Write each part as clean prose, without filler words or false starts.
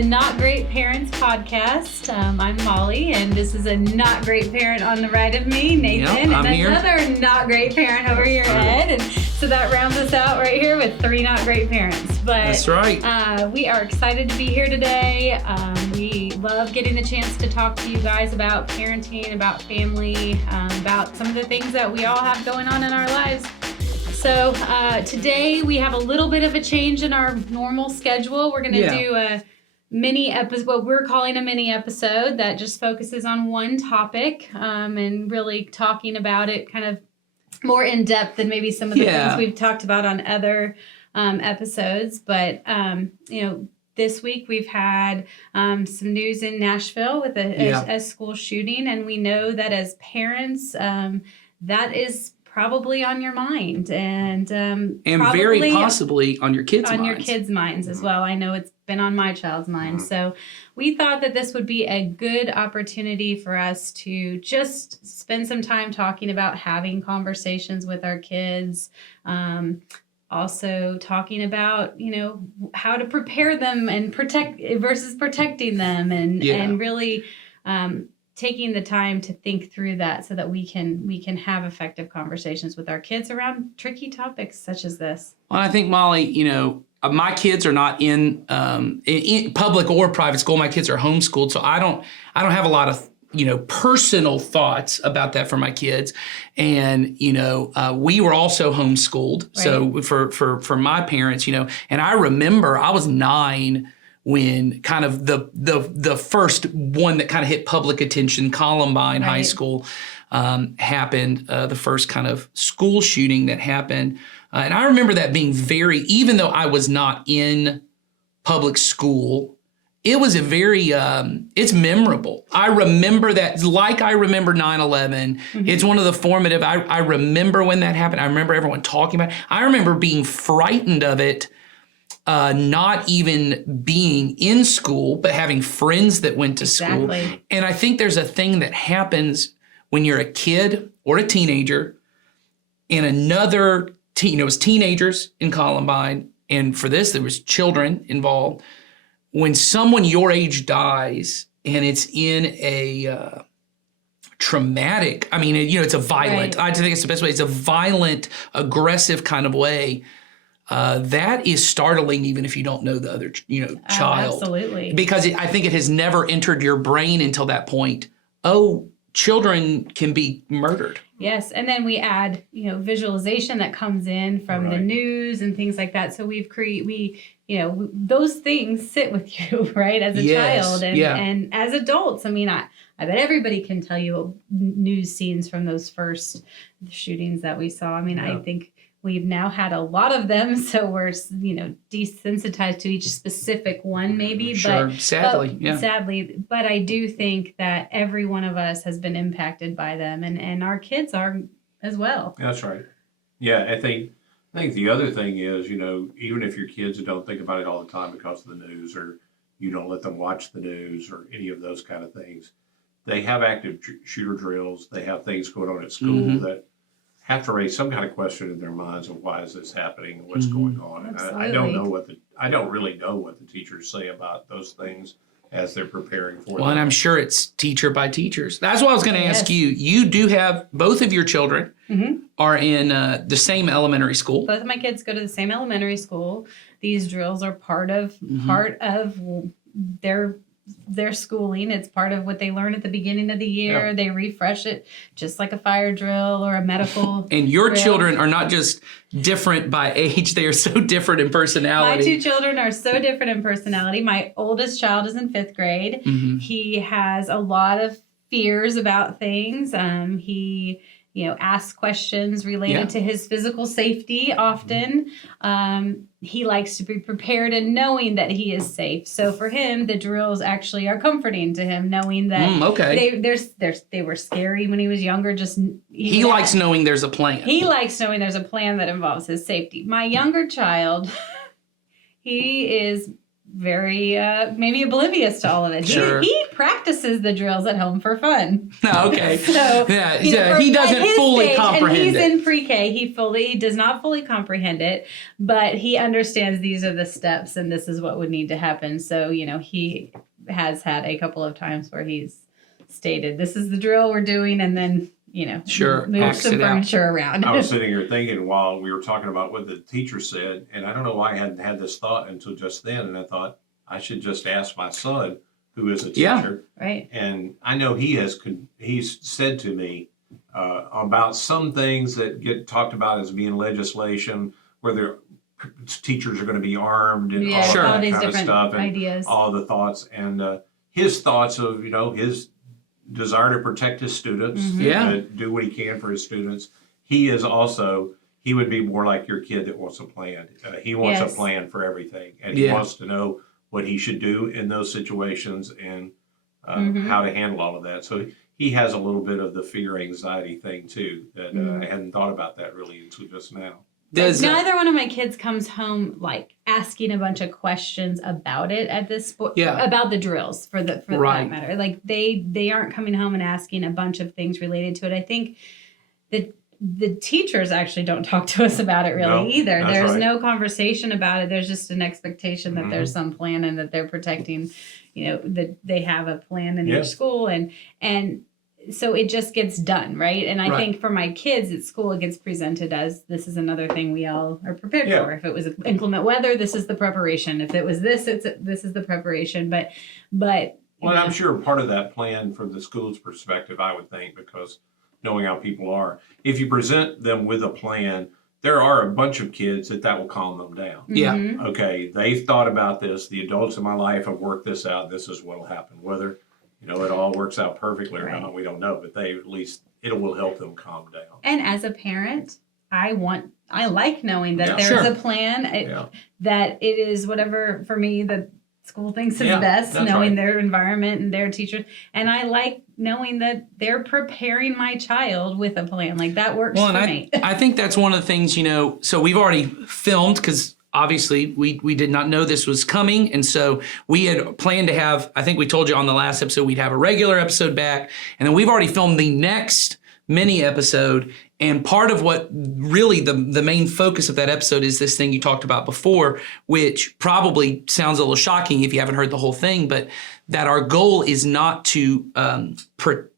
the Not Great Parents podcast. I'm Molly, and this is a not great parent on the right of me, Nathan, I'm and here. another not great parent over your head. And so that rounds us out right here with three not great parents. But That's right. We are excited to be here today. We love getting the chance to talk to you guys about parenting, about family, about some of the things that we all have going on in our lives. So today we have a little bit of a change in our normal schedule. We're going to do a mini episode, what we're calling a mini episode that just focuses on one topic and really talking about it kind of more in depth than maybe some of the things we've talked about on other episodes. But, this week we've had some news in Nashville with a school shooting, and we know that as parents, that is probably on your mind and very possibly on your kids' minds. On your kids' minds as well. I know it's been on my child's mind. So we thought that this would be a good opportunity for us to just spend some time talking about having conversations with our kids. Also talking about, how to prepare them and protect versus protecting them and really taking the time to think through that so that we can have effective conversations with our kids around tricky topics such as this. Well, I think, Molly, my kids are not in public or private school. My kids are homeschooled, so I don't have a lot of personal thoughts about that for my kids. And we were also homeschooled, right. So for my parents, and I remember I was 9 when kind of the first one that kind of hit public attention, Columbine High School, happened, the first kind of school shooting that happened. And I remember that being even though I was not in public school, it was a very, it's memorable. I remember that, like I remember 9/11. Mm-hmm. It's one of the formative, I remember when that happened. I remember everyone talking about it. I remember being frightened of it. Not even being in school, but having friends that went to school. And I think there's a thing that happens when you're a kid or a teenager and another it was teenagers in Columbine. And for this, there was children involved. When someone your age dies and it's in a traumatic, it's a violent, I think it's the best way. It's a violent, aggressive kind of way. That is startling, even if you don't know the other, child. Absolutely. Because I think it has never entered your brain until that point. Oh, children can be murdered. Yes, and then we add, visualization that comes in from the news and things like that. So those things sit with you, right, as a child and as adults. I bet everybody can tell you news scenes from those first shootings that we saw. I think we've now had a lot of them, so we're, desensitized to each specific one maybe. Sure, but sadly. But I do think that every one of us has been impacted by them, and our kids are as well. That's right. Yeah, I think the other thing is, even if your kids don't think about it all the time because of the news, or you don't let them watch the news or any of those kind of things, they have active shooter drills. They have things going on at school that have to raise some kind of question in their minds of why is this happening and what's going on. And I don't really know what the teachers say about those things as they're preparing for them. Well, and I'm sure it's teacher by teachers. That's what I was going to ask you. You do have both of your children are in the same elementary school. Both of my kids go to the same elementary school. These drills are part of their schooling. It's part of what they learn at the beginning of the year. Yeah. They refresh it just like a fire drill or a medical And your drill. Children are not just different by age, they are so different in personality. My 2 children are so different in personality. My oldest child is in 5th grade. Mm-hmm. He has a lot of fears about things. He asks questions related to his physical safety often. He likes to be prepared and knowing that he is safe. So for him, the drills actually are comforting to him, knowing that they were scary when he was younger. He likes knowing there's a plan. He likes knowing there's a plan that involves his safety. My younger child, he is very maybe oblivious to all of it. Sure. He practices the drills at home for fun. Okay. So he doesn't fully comprehend. comprehend he's it. in pre-K. He does not fully comprehend it, but he understands these are the steps and this is what would need to happen. So, he has had a couple of times where he's stated, this is the drill we're doing, and then, Sure, move acts some it out. furniture around. I was sitting here thinking while we were talking about what the teacher said, and I don't know why I hadn't had this thought until just then, and I thought I should just ask my son, who is a Yeah. teacher, Right. and I know he's said to me about some things that get talked about as being legislation, where teachers are going to be armed and all Sure. of all that these kind of different stuff, and ideas. all the thoughts, and his thoughts of his desire to protect his students, Mhm. Yeah. to do what he can for his students. He would be more like your kid that wants a plan. He wants Yes. a plan for everything, and he Yeah. wants to know what he should do in those situations and Mhm. how to handle all of that. So he has a little bit of the fear anxiety thing too, that Mhm. I hadn't thought about that really until just now. Does Neither one of my kids comes home like asking a bunch of questions about it at this point. Yeah. About the drills for Right. that matter. Like they aren't coming home and asking a bunch of things related to it. I think the teachers actually don't talk to us about it really No, either. that's There's right. no conversation about it. There's just an expectation that Mhm. there's some plan and that they're protecting, that they have a plan in Yeah. each school, and so it just gets done, right? And I Right. think for my kids at school, it gets presented as this is another thing we all are prepared Yeah. for. If it was inclement weather, this is the preparation. If it was this is the preparation. But Well, and I'm sure part of that plan from the school's perspective, I would think, because knowing how people are, if you present them with a plan, there are a bunch of kids that will calm them down. Yeah. Mhm. Okay, they've thought about this. The adults in my life have worked this out. This is what will happen. Whether it all works out perfectly or Right. not, we don't know. But at least it will help them calm down. And as a parent, I like knowing that Yeah. there's Sure. a plan, Yeah. that it is whatever for me the school thinks is Yeah, best, that's knowing right. their environment and their teachers. And I like knowing that they're preparing my child with a plan. Like that works Well, for and me. I think that's one of the things, so we've already filmed because obviously we did not know this was coming. And so we had planned to have, I think we told you on the last episode, we'd have a regular episode back. And then we've already filmed the next mini episode. And part of what really the main focus of that episode is this thing you talked about before, which probably sounds a little shocking if you haven't heard the whole thing, but that our goal is not to,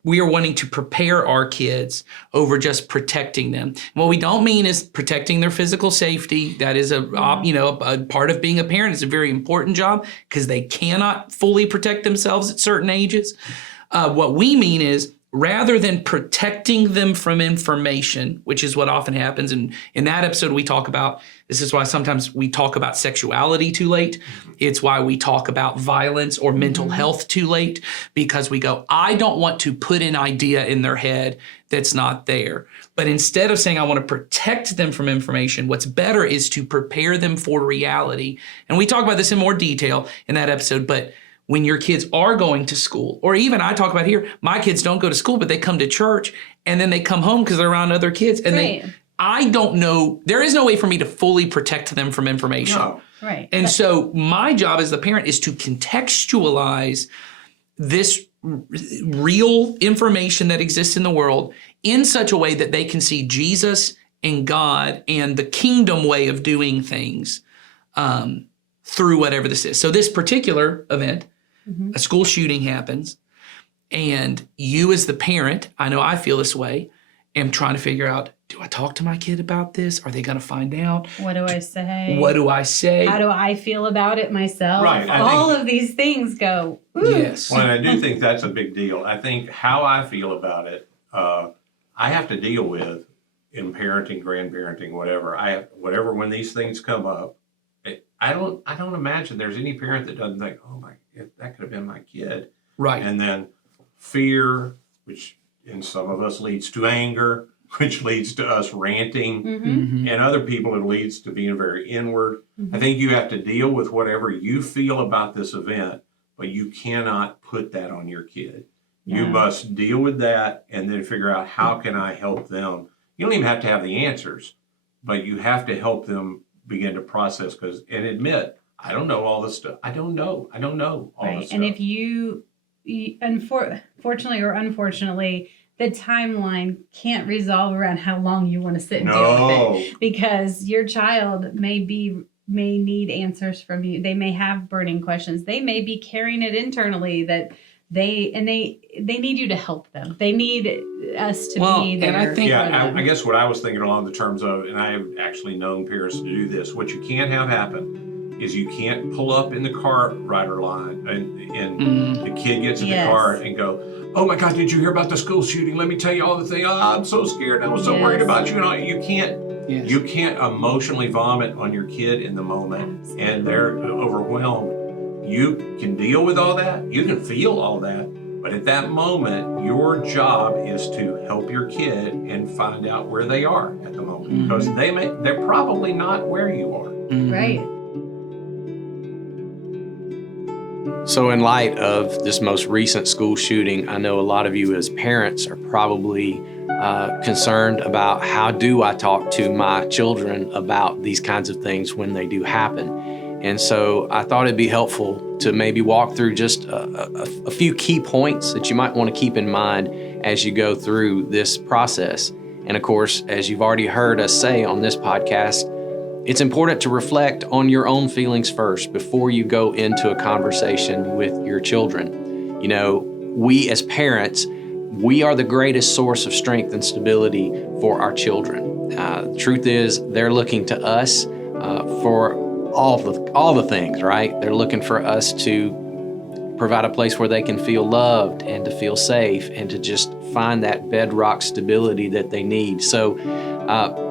we are wanting to prepare our kids over just protecting them. What we don't mean is protecting their physical safety. That is a part of being a parent. It's a very important job because they cannot fully protect themselves at certain ages. What we mean is, rather than protecting them from information, which is what often happens. And in that episode, we talk about, this is why sometimes we talk about sexuality too late. It's why we talk about violence or mental health too late, because we go, I don't want to put an idea in their head that's not there. But instead of saying I want to protect them from information, what's better is to prepare them for reality. And we talk about this in more detail in that episode, but when your kids are going to school, or even I talk about here, my kids don't go to school, but they come to church and then they come home because they're around other kids. And Right. I don't know, there is no way for me to fully protect them from information. No. Right. And so my job as the parent is to contextualize this real information that exists in the world in such a way that they can see Jesus and God and the kingdom way of doing things through whatever this is. So this particular event, a school shooting happens, and you as the parent, I know I feel this way, am trying to figure out, do I talk to my kid about this? Are they going to find out? What do I say? What do I say? How do I feel about it myself? Right, I All think- of these things go, ooh. Yes. Well, and I do think that's a big deal. I think how I feel about it, I have to deal with in parenting, grandparenting, whatever. When these things come up, I don't imagine there's any parent that doesn't think, oh my, that could have been my kid. Right. And then fear, which in some of us leads to anger, which leads to us ranting, Mhm. and other people it leads to being very inward. Mhm. I think you have to deal with whatever you feel about this event, but you cannot put that on your kid. You No. must deal with that and then figure out how can I help them. You don't even have to have the answers, but you have to help them begin to process and admit, I don't know all this stuff. I don't know all Right. this And stuff. if fortunately or unfortunately, the timeline can't resolve around how long you want to sit and deal No. with it, because your child may need answers from you. They may have burning questions. They may be carrying it internally that they need you to help them. They need us to be there. And I think, Yeah, I guess what I was thinking along the terms of, and I have actually known parents to do this, what you can't have happen is you can't pull up in the car rider line and the kid gets in the car and go, oh my God, did you hear about the school shooting? Let me tell you all the things. Oh, I'm so scared. I was so worried about you. And you can't emotionally vomit on your kid in the moment and they're overwhelmed. You can deal with all that. You can feel all that. But at that moment, your job is to help your kid and find out where they are at the moment, because they're probably not where you are. Right. So in light of this most recent school shooting, I know a lot of you as parents are probably concerned about how do I talk to my children about these kinds of things when they do happen. And so I thought it'd be helpful to maybe walk through just a few key points that you might want to keep in mind as you go through this process. And of course, as you've already heard us say on this podcast, it's important to reflect on your own feelings first before you go into a conversation with your children. You know, we as parents, we are the greatest source of strength and stability for our children. The truth is, they're looking to us for all the things, right? They're looking for us to provide a place where they can feel loved and to feel safe and to just find that bedrock stability that they need. So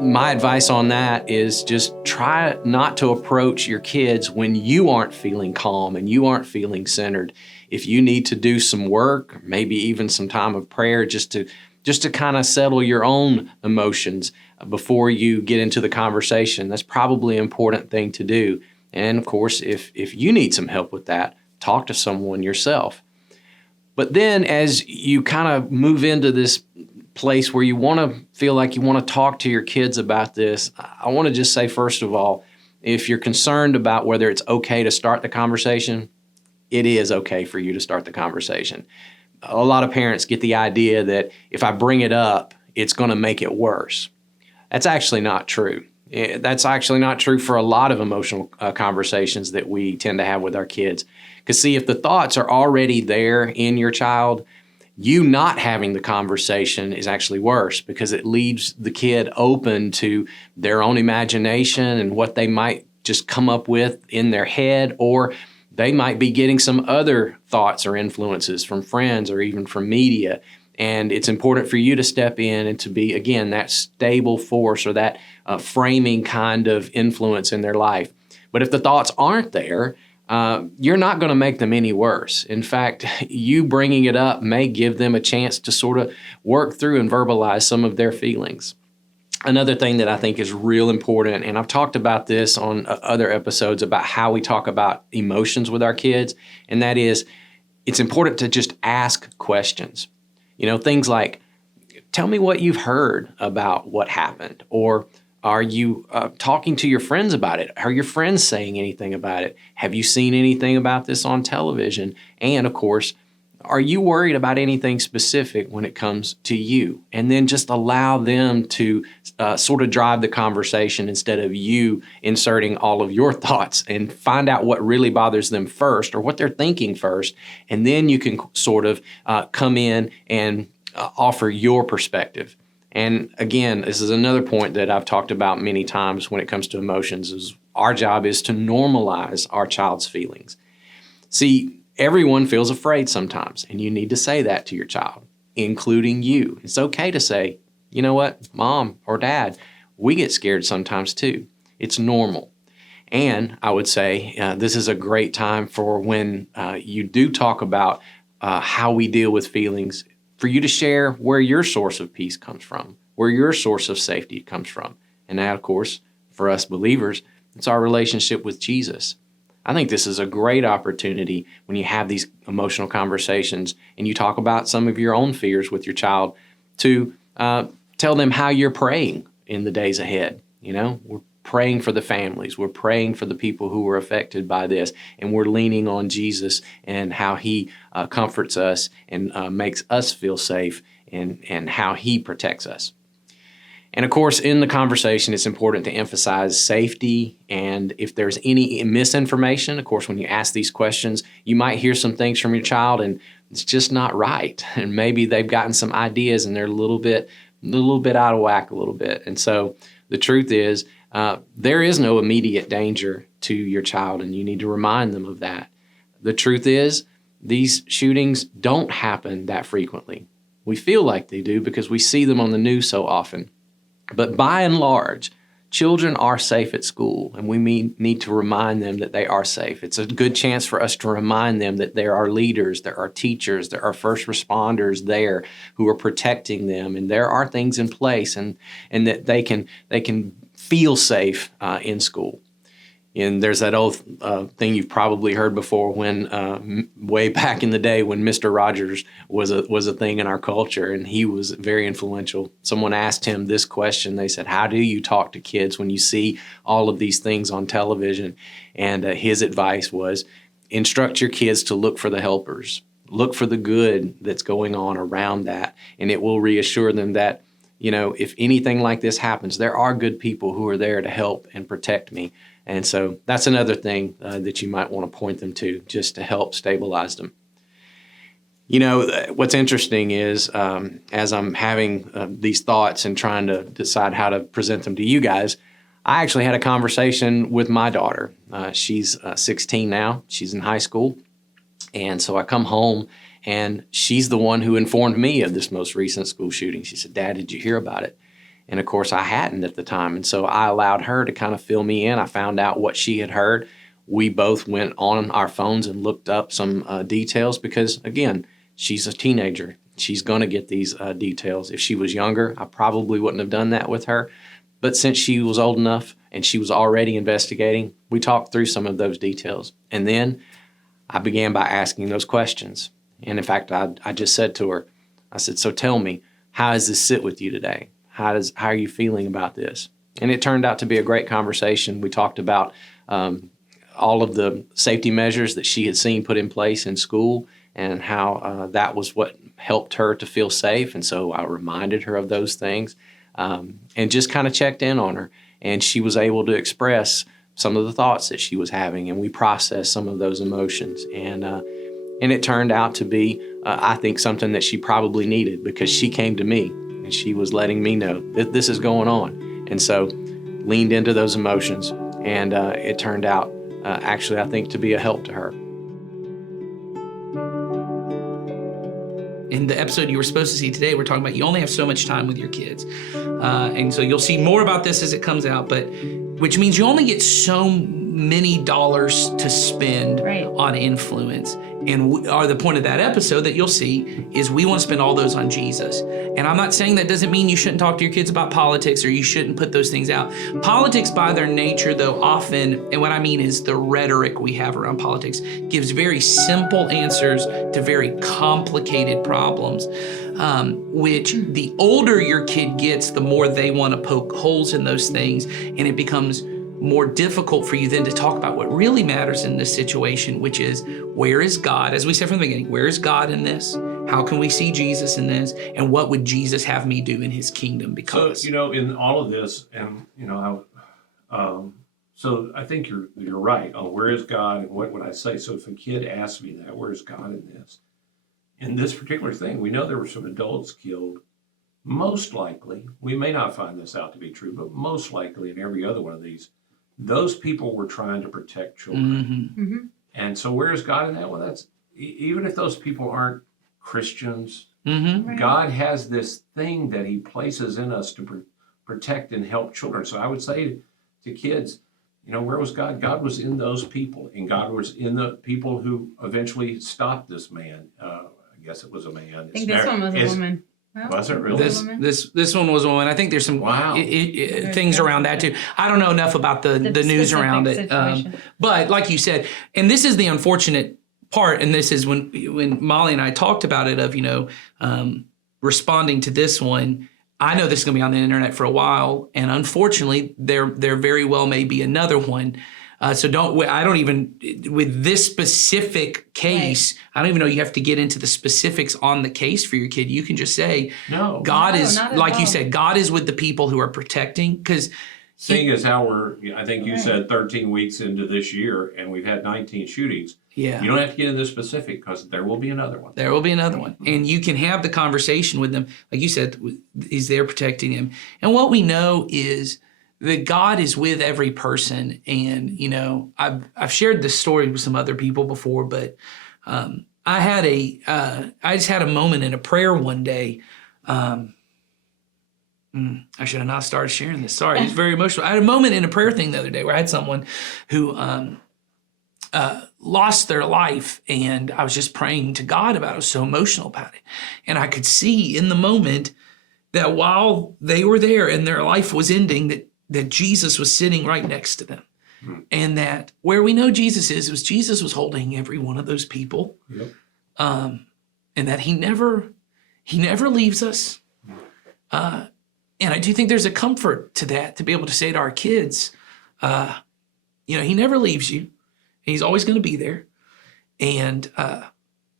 my advice on that is just try not to approach your kids when you aren't feeling calm and you aren't feeling centered. If you need to do some work, maybe even some time of prayer, just to kind of settle your own emotions before you get into the conversation, that's probably an important thing to do. And of course, if you need some help with that, talk to someone yourself. But then as you kind of move into this place where you want to feel like you want to talk to your kids about this, I want to just say, first of all, if you're concerned about whether it's okay to start the conversation, it is okay for you to start the conversation. A lot of parents get the idea that if I bring it up, it's going to make it worse. That's actually not true. That's actually not true for a lot of emotional conversations that we tend to have with our kids. Because see, if the thoughts are already there in your child, you not having the conversation is actually worse, because it leaves the kid open to their own imagination and what they might just come up with in their head, or they might be getting some other thoughts or influences from friends or even from media. And it's important for you to step in and to be, again, that stable force or that framing kind of influence in their life. But if the thoughts aren't there, you're not going to make them any worse. In fact, you bringing it up may give them a chance to sort of work through and verbalize some of their feelings. Another thing that I think is real important, and I've talked about this on other episodes about how we talk about emotions with our kids, and that is, it's important to just ask questions. You know, things like, tell me what you've heard about what happened, or are you talking to your friends about it? Are your friends saying anything about it? Have you seen anything about this on television? And of course, are you worried about anything specific when it comes to you? And then just allow them to sort of drive the conversation instead of you inserting all of your thoughts, and find out what really bothers them first or what they're thinking first. And then you can sort of come in and offer your perspective. And again, this is another point that I've talked about many times when it comes to emotions, is our job is to normalize our child's feelings. See, everyone feels afraid sometimes, and you need to say that to your child, including you. It's okay to say, you know what, Mom or Dad, we get scared sometimes too. It's normal. And I would say this is a great time for when you do talk about how we deal with feelings, for you to share where your source of peace comes from, where your source of safety comes from. And that, of course, for us believers, it's our relationship with Jesus. I think this is a great opportunity when you have these emotional conversations and you talk about some of your own fears with your child to tell them how you're praying in the days ahead. You know, we're praying for the families. We're praying for the people who were affected by this. And we're leaning on Jesus and how he comforts us and makes us feel safe and how He protects us. And of course, in the conversation, it's important to emphasize safety. And if there's any misinformation, of course, when you ask these questions, you might hear some things from your child and it's just not right. And maybe they've gotten some ideas and they're a little bit out of whack a little bit. And so the truth is, there is no immediate danger to your child, and you need to remind them of that. The truth is, these shootings don't happen that frequently. We feel like they do because we see them on the news so often. But by and large, children are safe at school, and we need to remind them that they are safe. It's a good chance for us to remind them that there are leaders, there are teachers, there are first responders there who are protecting them, and there are things in place, and that they can feel safe in school. And there's that old thing you've probably heard before when way back in the day when Mr. Rogers was a thing in our culture, and he was very influential. Someone asked him this question. They said, how do you talk to kids when you see all of these things on television? And his advice was, instruct your kids to look for the helpers. Look for the good that's going on around that, and it will reassure them that, if anything like this happens, there are good people who are there to help and protect me. And so that's another thing that you might want to point them to just to help stabilize them. What's interesting is as I'm having these thoughts and trying to decide how to present them to you guys, I actually had a conversation with my daughter. She's 16 now. She's in high school. And so I come home, and she's the one who informed me of this most recent school shooting. She said, Dad, did you hear about it? And of course, I hadn't at the time. And so I allowed her to kind of fill me in. I found out what she had heard. We both went on our phones and looked up some details because, again, she's a teenager. She's going to get these details. If she was younger, I probably wouldn't have done that with her. But since she was old enough and she was already investigating, we talked through some of those details. And then I began by asking those questions. And in fact, I just said to her, I said, so tell me, how does this sit with you today? How are you feeling about this? And it turned out to be a great conversation. We talked about all of the safety measures that she had seen put in place in school and how that was what helped her to feel safe. And so I reminded her of those things and just kind of checked in on her. And she was able to express some of the thoughts that she was having, and we processed some of those emotions. And it turned out to be, I think, something that she probably needed because she came to me. And she was letting me know that this is going on. And so leaned into those emotions. And it turned out, actually, I think, to be a help to her. In the episode you were supposed to see today, we're talking about you only have so much time with your kids. And so you'll see more about this as it comes out, which means you only get so many dollars to spend on influence. And the point of that episode that you'll see is we want to spend all those on Jesus. And I'm not saying that doesn't mean you shouldn't talk to your kids about politics or you shouldn't put those things out. Politics by their nature, though, often, and what I mean is the rhetoric we have around politics, gives very simple answers to very complicated problems, which the older your kid gets, the more they want to poke holes in those things, and it becomes more difficult for you then to talk about what really matters in this situation, which is, where is God? As we said from the beginning, where is God in this? How can we see Jesus in this? And what would Jesus have me do in his kingdom? Because so, in all of this, and so I think you're right on where is God and what would I say. So if a kid asks me that, where is God in this? In this particular thing, we know there were some adults killed. Most likely, we may not find this out to be true, but most likely in every other one of these, those people were trying to protect children. Mm-hmm. Mm-hmm. And so where is God in that? Well, that's even if those people aren't Christians, God has this thing that he places in us to protect and help children. So I would say to kids, where was God? God was in those people, and God was in the people who eventually stopped this man. I guess it was a man. I think this one was a woman. Well, was it really? This one was a woman. I think there's some things around that too. I don't know enough about the news around it. But like you said, and this is the unfortunate part, and this is when Molly and I talked about it of, responding to this one. I know this is going to be on the internet for a while, and unfortunately, there very well may be another one So I don't even, with this specific case, I don't even know you have to get into the specifics on the case for your kid. You can just say, No. God is, not at like you all. said, God is with the people who are protecting. Because Seeing as how I think you Right. said 13 weeks into this year and we've had 19 shootings, yeah. you don't have to get into the specific because there will be another one. There will be another one. And you can have the conversation with them. Like you said, he's there protecting him. And what we know is that God is with every person. And, you know, I've shared this story with some other people before, but I just had a moment in a prayer one day. I should have not started sharing this. Sorry, it's very emotional. I had a moment in a prayer thing the other day where I had someone who lost their life, and I was just praying to God about it. I was so emotional about it. And I could see in the moment that while they were there and their life was ending, that Jesus was sitting right next to them. And that where we know Jesus was Jesus was holding every one of those people. Yep. And that he never leaves us. And I do think there's a comfort to that, to be able to say to our kids, you know, he never leaves you. He's always going to be there. And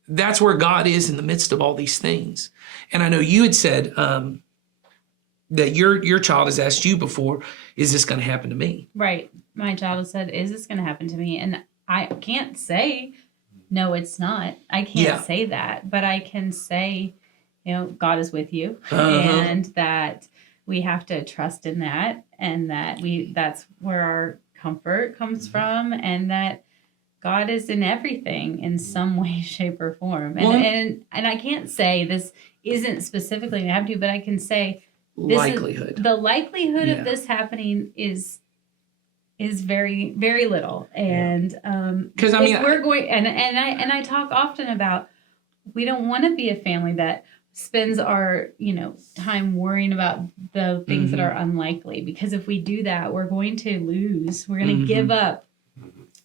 that's where God is in the midst of all these things. And I know you had said that your child has asked you before, is this going to happen to me? Right. My child has said, is this going to happen to me? And I can't say, no, it's not. I can't say that. But I can say, you know, God is with you. And that we have to trust in that. And that's where our comfort comes from. And that God is in everything in some way, shape, or form. And I can't say this isn't specifically going to happen to you, but I can say the likelihood of this happening is very, very little. And because we're going, and I talk often about, we don't want to be a family that spends our, you know, time worrying about the things that are unlikely, because if we do that, we're going to lose. We're going to give up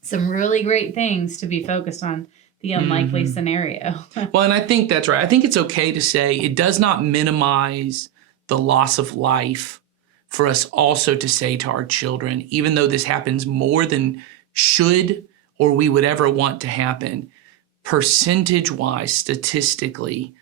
some really great things to be focused on the unlikely scenario. Well, and I think that's right. I think it's okay to say it does not minimize the loss of life for us also to say to our children, even though this happens more than should or we would ever want to happen, percentage-wise, statistically,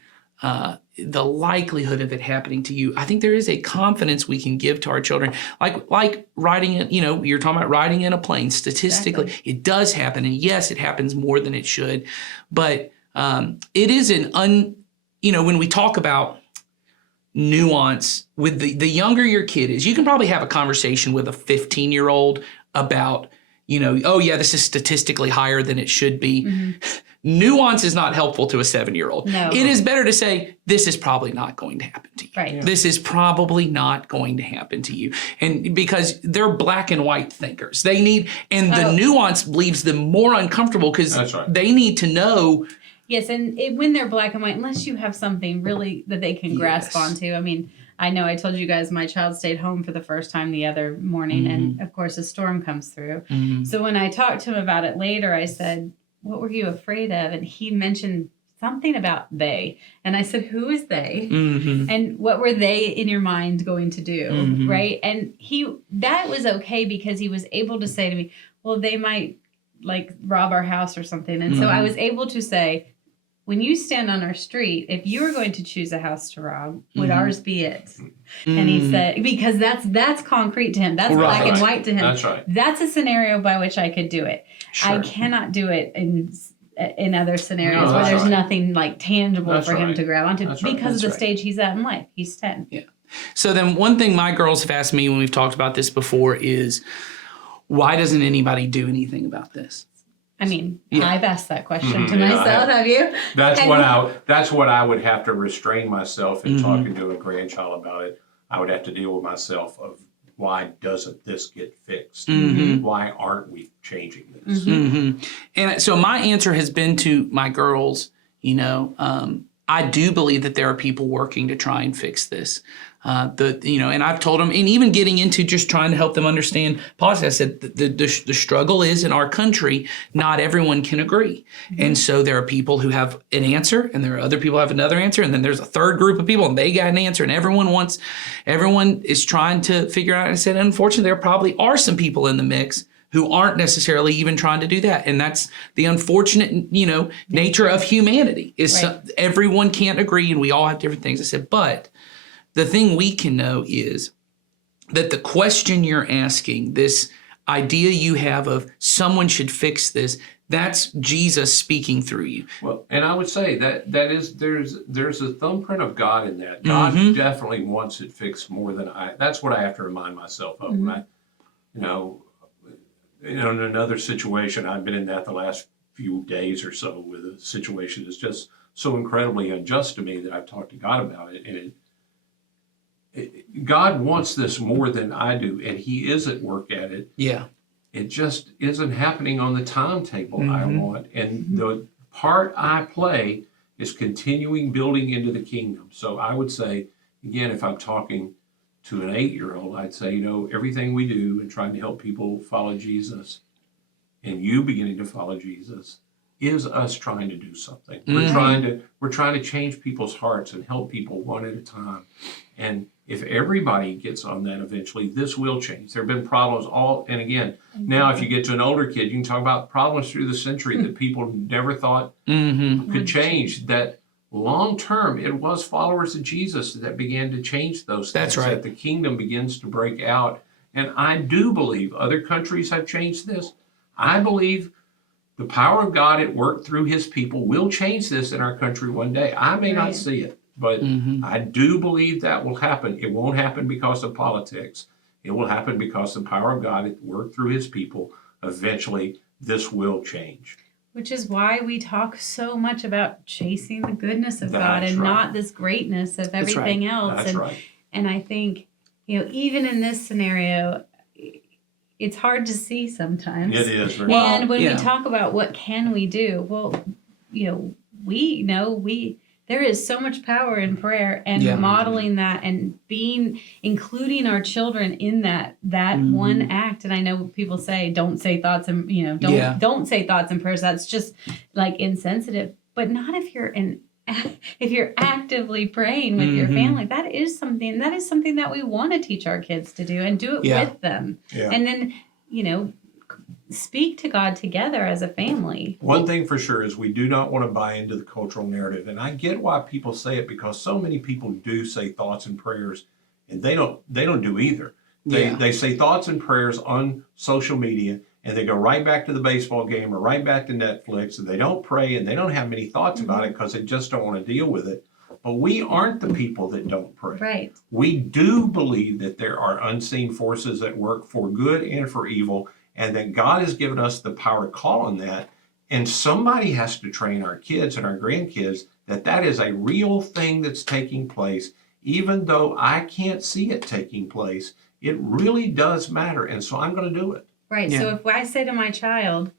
the likelihood of it happening to you, I think there is a confidence we can give to our children. Like riding, you know, you're talking about riding in a plane. Statistically, it does happen. And yes, it happens more than it should. But it is you know, when we talk about nuance with the younger your kid is, you can probably have a conversation with a 15-year-old about, you know, oh yeah, this is statistically higher than it should be. Nuance is not helpful to a 7-year-old. No. It is better to say, this is probably not going to happen to you. Right. This is probably not going to happen to you. And because they're black and white thinkers, they need, and the nuance leaves them more uncomfortable because they need to know. Yes, and when they're black and white, unless you have something really that they can grasp onto. I mean, I know I told you guys my child stayed home for the first time the other morning, and of course a storm comes through. So when I talked to him about it later, I said, what were you afraid of? And he mentioned something about they. And I said, who is they? And what were they in your mind going to do? Right? And that was okay because he was able to say to me, well, they might like rob our house or something. And so I was able to say, when you stand on our street, if you were going to choose a house to rob, would ours be it? And he said, because that's concrete to him. That's black and white to him. That's right. That's a scenario by which I could do it. Sure. I cannot do it in other scenarios where that's there's right. nothing like tangible That's for him right. to grab onto That's right. because of the That's right. stage he's at in life. He's 10. Yeah. So then one thing my girls have asked me when we've talked about this before is, why doesn't anybody do anything about this? I mean, I've asked that question to Yeah, myself. Have you? That's And what I would have to restrain myself in talking to a grandchild about it. I would have to deal with myself of, why doesn't this get fixed? Why aren't we changing this? And so my answer has been to my girls, you know, I do believe that there are people working to try and fix this. And I've told them, and even getting into just trying to help them understand policy, I said the struggle is in our country, not everyone can agree. And so there are people who have an answer, and there are other people who have another answer, and then there's a third group of people, and they got an answer, and everyone is trying to figure out. And I said, unfortunately, there probably are some people in the mix who aren't necessarily even trying to do that. And that's the unfortunate, nature of humanity is Right. everyone can't agree and we all have different things. I said, but the thing we can know is that the question you're asking, this idea you have of someone should fix this, that's Jesus speaking through you. Well, and I would say that is there's a thumbprint of God in that. God definitely wants it fixed more than I. That's what I have to remind myself of when I, in another situation. I've been in that the last few days or so with a situation that's just so incredibly unjust to me that I've talked to God about it, and God wants this more than I do, and He is at work at it. Yeah. It just isn't happening on the timetable I want. And the part I play is continuing building into the kingdom. So I would say, again, if I'm talking to an 8-year-old, I'd say, everything we do in trying to help people follow Jesus and you beginning to follow Jesus is us trying to do something. We're trying to change people's hearts and help people one at a time. And if everybody gets on that eventually, this will change. There have been problems and again, now if you get to an older kid, you can talk about problems through the century that people never thought could change. That long term, it was followers of Jesus that began to change those things. That's right. That the kingdom begins to break out. And I do believe other countries have changed this. I believe the power of God at work through His people will change this in our country one day. I may not see it, but I do believe that will happen. It won't happen because of politics. It will happen because the power of God at work through His people. Eventually, this will change. Which is why we talk so much about chasing the goodness of God and not this greatness of everything else. That's right. And I think, even in this scenario, it's hard to see sometimes. It is. And when we talk about what can we do, well, we know there is so much power in prayer and modeling that and including our children in that one act. And I know people say, don't say thoughts and, don't say thoughts and prayers. That's just like insensitive, but not if you're actively praying with your family. That is something that we want to teach our kids to do and do it with them. Yeah. And then, speak to God together as a family. One thing for sure is we do not want to buy into the cultural narrative. And I get why people say it, because so many people do say thoughts and prayers, and they don't do either. They say thoughts and prayers on social media, and they go right back to the baseball game or right back to Netflix, and they don't pray and they don't have many thoughts about it because they just don't want to deal with it. But we aren't the people that don't pray. Right. We do believe that there are unseen forces at work for good and for evil, and that God has given us the power to call on that. And somebody has to train our kids and our grandkids that is a real thing that's taking place. Even though I can't see it taking place, it really does matter. And so I'm going to do it. Right. Yeah. So if I say to my child,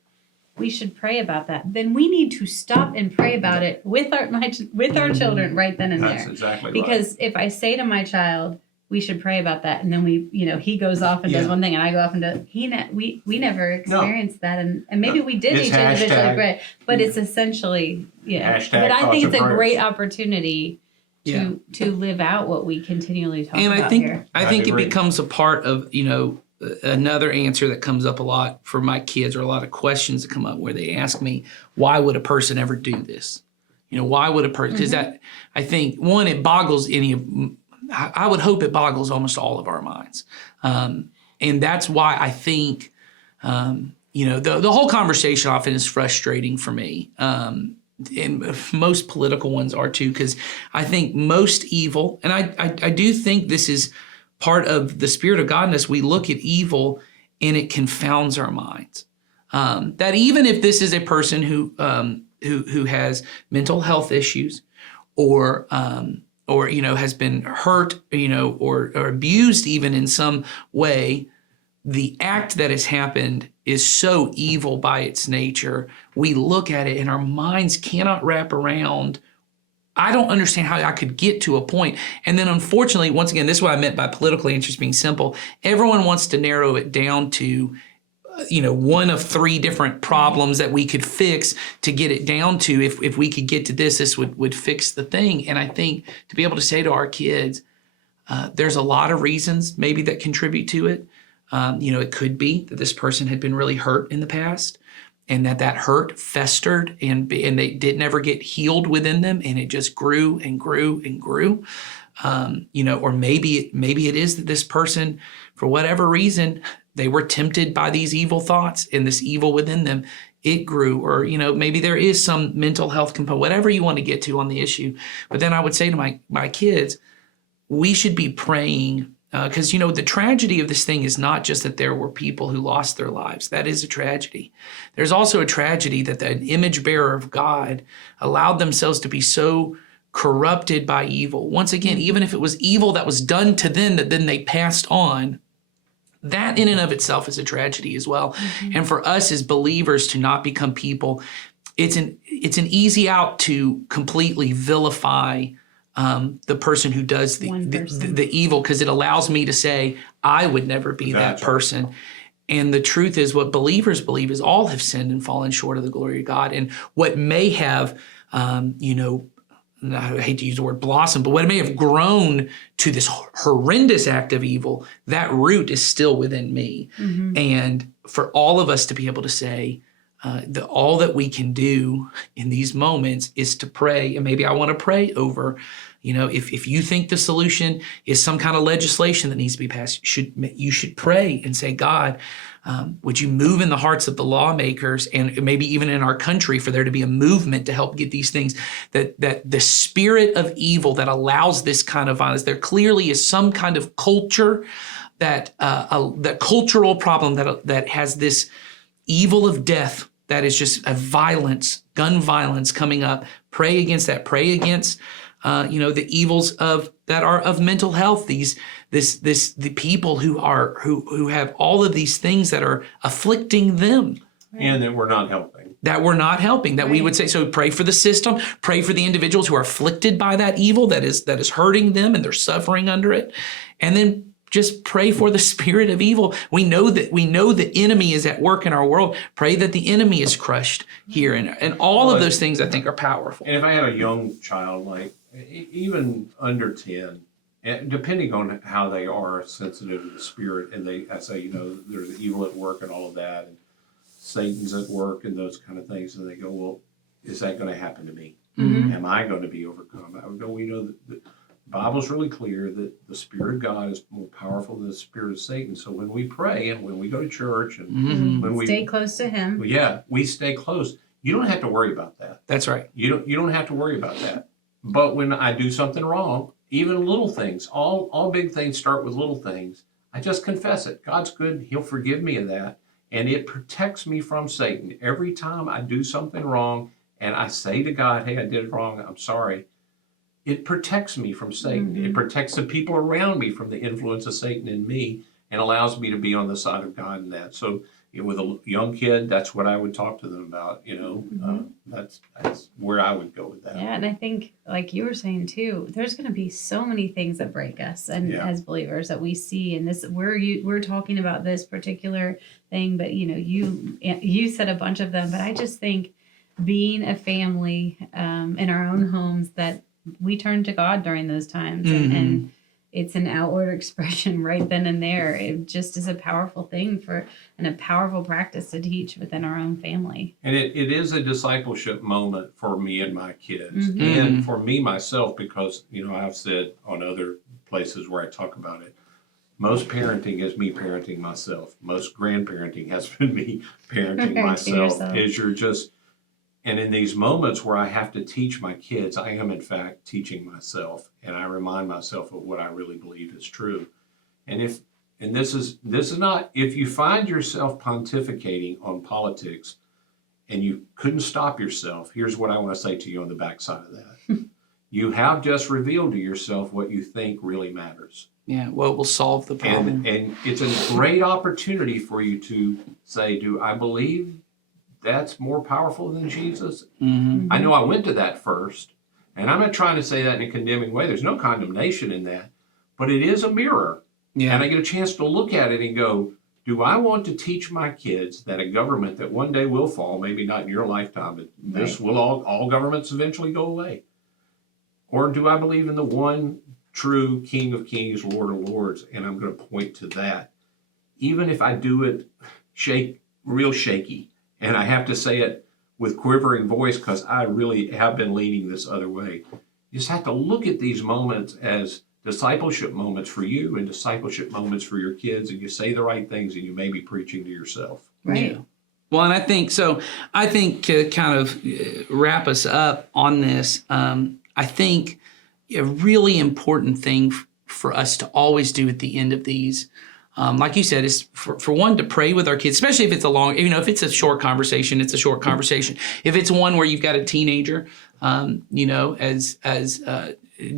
we should pray about that, then we need to stop and pray about it with our children right then and there. That's exactly right. Because if I say to my child, we should pray about that, and then he goes off and does one thing, and I go off and do we never experienced that, and maybe we did each individually pray, but it's essentially But I think it's a great opportunity to live out what we continually talk about here. I think it becomes a part of another answer that comes up a lot for my kids, or a lot of questions that come up where they ask me, why would a person ever do this? Why would a person? Because that, I think, one, it boggles I would hope it boggles almost all of our minds. And that's why I think, the whole conversation often is frustrating for me. And most political ones are too, because I think most evil, and I do think this is part of the spirit of godness, we look at evil and it confounds our minds. That even if this is a person who has mental health issues or has been hurt, or abused even in some way, the act that has happened is so evil by its nature. We look at it and our minds cannot wrap around. I don't understand how I could get to a point. And then unfortunately, once again, this is what I meant by political answers being simple. Everyone wants to narrow it down to one of 3 different problems that we could fix to get it down to. If we could get to this would fix the thing. And I think to be able to say to our kids, there's a lot of reasons maybe that contribute to it, It could be that this person had been really hurt in the past, and that hurt festered and they did never get healed within them, and it just grew and grew and grew. Or maybe it is that this person, for whatever reason, they were tempted by these evil thoughts and this evil within them. It grew, or maybe there is some mental health component, whatever you want to get to on the issue. But then I would say to my kids, we should be praying, because the tragedy of this thing is not just that there were people who lost their lives. That is a tragedy. There's also a tragedy that the image bearer of God allowed themselves to be so corrupted by evil. Once again, even if it was evil that was done to them that then they passed on, that in and of itself is a tragedy as well. Mm-hmm. And for us as believers to not become people, it's an easy out to completely vilify the person who does the evil, because it allows me to say, I would never be that person. And the truth is, what believers believe is all have sinned and fallen short of the glory of God. And what may have, I hate to use the word blossom, but what may have grown to this horrendous act of evil, that root is still within me. Mm-hmm. And for all of us to be able to say, all that we can do in these moments is to pray. And maybe I want to pray over, if you think the solution is some kind of legislation that needs to be passed, you should pray and say, God, would you move in the hearts of the lawmakers and maybe even in our country for there to be a movement to help get these things, that the spirit of evil that allows this kind of violence, there clearly is some kind of culture, that cultural problem that has this evil of death that is just a violence, gun violence coming up. Pray against that. Pray against the evils that are of mental health. The people who have all of these things that are afflicting them, and that we're not helping. That we would say. So pray for the system. Pray for the individuals who are afflicted by that evil that is hurting them and they're suffering under it, and then just pray for the spirit of evil. We know the enemy is at work in our world. Pray that the enemy is crushed here. And all of those things I think are powerful. And if I had a young child, like even under 10, and depending on how they are sensitive to the spirit, and I say, there's evil at work and all of that, and Satan's at work and those kind of things, and they go, well, is that going to happen to me? Mm-hmm. Am I going to be overcome? I would go, we know that the Bible's really clear that the Spirit of God is more powerful than the spirit of Satan. So when we pray and when we go to church and mm-hmm. when we stay close to Him, we stay close. You don't have to worry about that. That's right. You don't have to worry about that. But when I do something wrong, even little things, all big things start with little things. I just confess it. God's good. He'll forgive me of that, and it protects me from Satan. Every time I do something wrong and I say to God, "Hey, I did it wrong. I'm sorry." It protects me from Satan. Mm-hmm. It protects the people around me from the influence of Satan in me, and allows me to be on the side of God in that. So with a young kid, that's what I would talk to them about. Mm-hmm. That's where I would go with that. Yeah, and I think, like you were saying too, there's going to be so many things that break us, and as believers that we see. And this, we're talking about this particular thing, but you said a bunch of them. But I just think being a family in our own homes, that we turn to God during those times, mm-hmm. and it's an outward expression right then and there. It just is a powerful thing and a powerful practice to teach within our own family. And it is a discipleship moment for me and my kids, mm-hmm. and for me myself, because I've said on other places where I talk about it, most parenting is me parenting myself. Most grandparenting has been me parenting myself. And in these moments where I have to teach my kids, I am in fact teaching myself, and I remind myself of what I really believe is true. And this is not, if you find yourself pontificating on politics and you couldn't stop yourself, here's what I want to say to you on the backside of that. You have just revealed to yourself what you think really matters. Yeah, what will solve the problem. And it's a great opportunity for you to say, do I believe that's more powerful than Jesus? Mm-hmm. I know I went to that first, and I'm not trying to say that in a condemning way. There's no condemnation in that, but it is a mirror. Yeah. And I get a chance to look at it and go, do I want to teach my kids that a government that one day will fall, maybe not in your lifetime, but this will all governments eventually go away? Or do I believe in the one true King of Kings, Lord of Lords, and I'm going to point to that? even if I do it real shaky, and I have to say it with quivering voice because I really have been leaning this other way. You just have to look at these moments as discipleship moments for you and discipleship moments for your kids, and you say the right things and you may be preaching to yourself. Right. Yeah. Well, and I think to kind of wrap us up on this, I think a really important thing for us to always do at the end of these, like you said, is for one, to pray with our kids, especially if it's if it's a short conversation, it's a short conversation. If it's one where you've got a teenager, as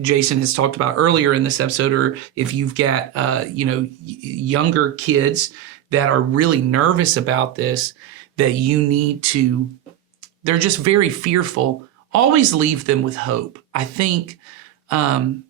Jason has talked about earlier in this episode, or if you've got, younger kids that are really nervous about this, that you need to, they're just very fearful, always leave them with hope. I think don't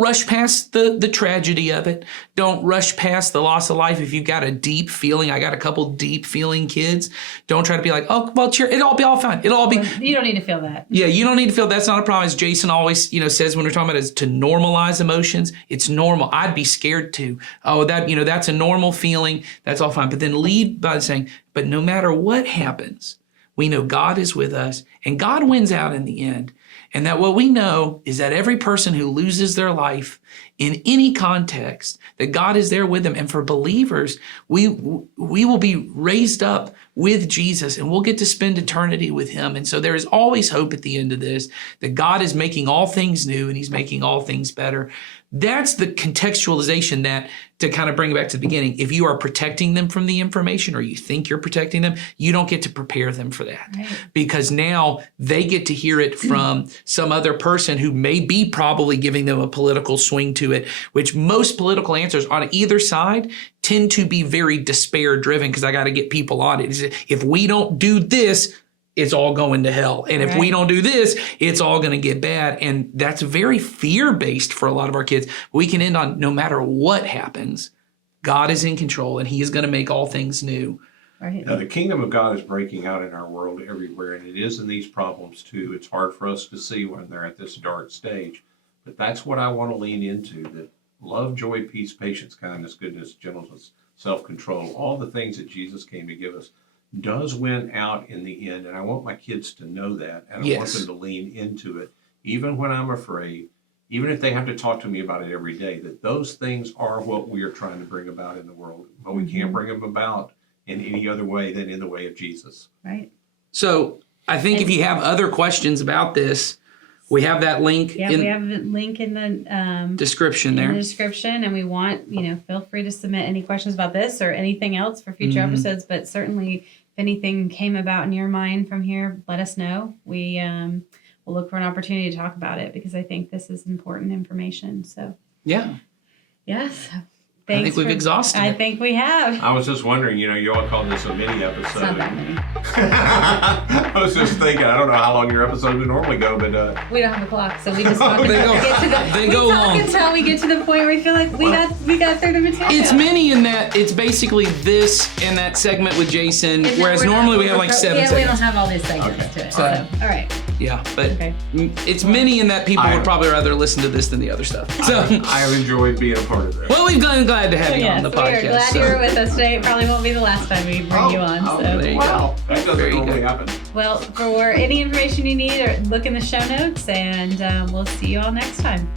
rush past the tragedy of it. Don't rush past the loss of life. If you've got a deep feeling, I got a couple deep feeling kids, don't try to be like, oh, well, it'll be all fine. It'll all be. You don't need to feel that. Yeah, you don't need to feel that's not a problem. As Jason always, says when we're talking about is to normalize emotions. It's normal. I'd be scared too. Oh, that's a normal feeling. That's all fine. But then lead by saying, but no matter what happens, we know God is with us and God wins out in the end. And that what we know is that every person who loses their life in any context, that God is there with them. And for believers, we will be raised up with Jesus and we'll get to spend eternity with him. And so there is always hope at the end of this, that God is making all things new and he's making all things better. That's the contextualization that, to kind of bring it back to the beginning, if you are protecting them from the information or you think you're protecting them, you don't get to prepare them for that. Right. Because now they get to hear it from some other person who may be probably giving them a political swing to it, which most political answers on either side tend to be very despair driven, because I got to get people on it. If we don't do this, it's all going to hell. And if we don't do this, it's all going to get bad. And that's very fear-based for a lot of our kids. We can end on, no matter what happens, God is in control and he is going to make all things new. Right. Now, the kingdom of God is breaking out in our world everywhere, and it is in these problems too. It's hard for us to see when they're at this dark stage. But that's what I want to lean into, that love, joy, peace, patience, kindness, goodness, gentleness, self-control, all the things that Jesus came to give us, does win out in the end. And I want my kids to know that. And I want them to lean into it, even when I'm afraid, even if they have to talk to me about it every day, that those things are what we are trying to bring about in the world. But we can't bring them about in any other way than in the way of Jesus. Right. So I think if you have other questions about this, we have that link. Yeah, we have a link in the description there. In the description, and we want, feel free to submit any questions about this or anything else for future episodes. But certainly, if anything came about in your mind from here, let us know. We will look for an opportunity to talk about it, because I think this is important information. So yeah, yes. I think we've exhausted it. I think we have. I was just wondering, you all called this a mini episode. It's not that many. I was just thinking, I don't know how long your episodes would normally go, but we don't have a clock, so we just talk until They we get to the they go long. until we get to the point where we feel like we got through the material. It's mini in that it's basically this and that segment with Jason, And whereas normally we have like 7 Yeah, seconds. we don't have all these segments to it. So, all right. Yeah, but Okay. it's mini in that people would probably rather listen to this than the other stuff. So, I have enjoyed being a part of this. well, we've been glad to have you on the We are podcast. glad you were with us today. It probably won't be the last time we bring you on. So. there you Wow, go. that doesn't Very normally good. happen. Well, for any information you need, or look in the show notes, and we'll see you all next time.